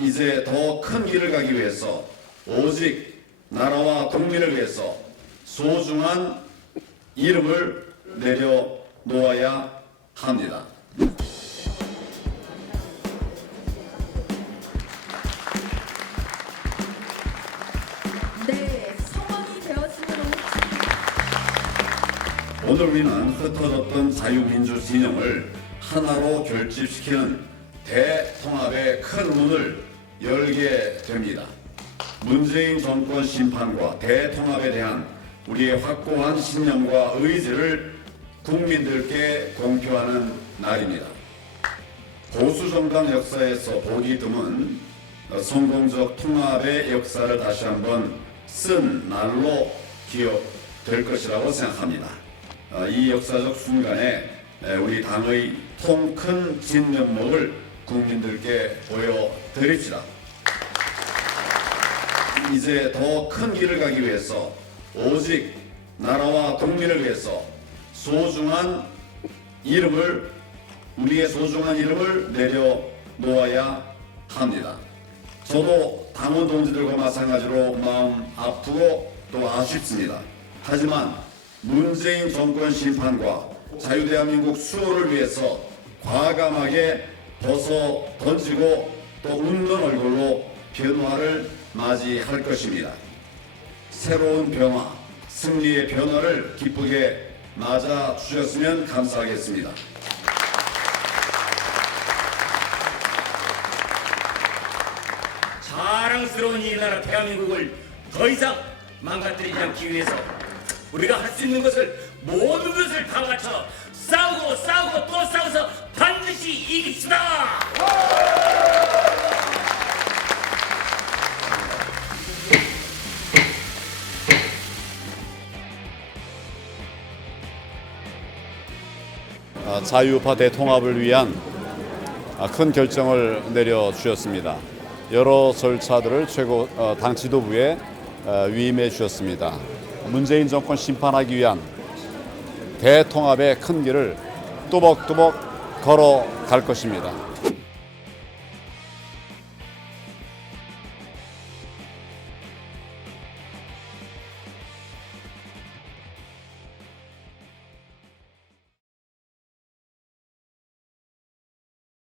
이제 더 큰 길을 가기 위해서 오직 나라와 국민을 위해서 소중한 이름을 내려놓아야 합니다. 네, 성원이 오늘 우리는 흩어졌던 자유민주 진영을 하나로 결집시키는 대통합의 큰 문을 열게 됩니다. 문재인 정권 심판과 대통합에 대한 우리의 확고한 신념과 의지를 국민들께 공표하는 날입니다. 보수 정당 역사에서 보기 드문 성공적 통합의 역사를 다시 한번 쓴 날로 기억될 것이라고 생각합니다. 어, 이 역사적 순간에 에, 우리 당의 통 큰 진면목을 국민들께 보여드립시다. 이제 더 큰 길을 가기 위해서 오직 나라와 국민을 위해서 소중한 이름을 우리의 소중한 이름을 내려놓아야 합니다. 저도 당원 동지들과 마찬가지로 마음 아프고 또 아쉽습니다. 하지만 문재인 정권 심판과 자유대한민국 수호를 위해서 과감하게 벗어 던지고 또 웃는 얼굴로 변화를 맞이할 것입니다. 새로운 변화, 승리의 변화를 기쁘게 맞아 주셨으면 감사하겠습니다. 자랑스러운 이 나라 대한민국을 더 이상 망가뜨리지 않기 위해서 우리가 할 수 있는 것을 모든 것을 다 바쳐 싸우고 싸우고 또 싸워서 반드시 이깁시다. 자유우파 대통합을 위한 아, 큰 결정을 내려 주셨습니다. 여러 절차들을 최고 어, 당 지도부에 어, 위임해 주셨습니다. 문재인 정권 심판하기 위한 대통합의 큰 길을 뚜벅뚜벅 걸어갈 것입니다.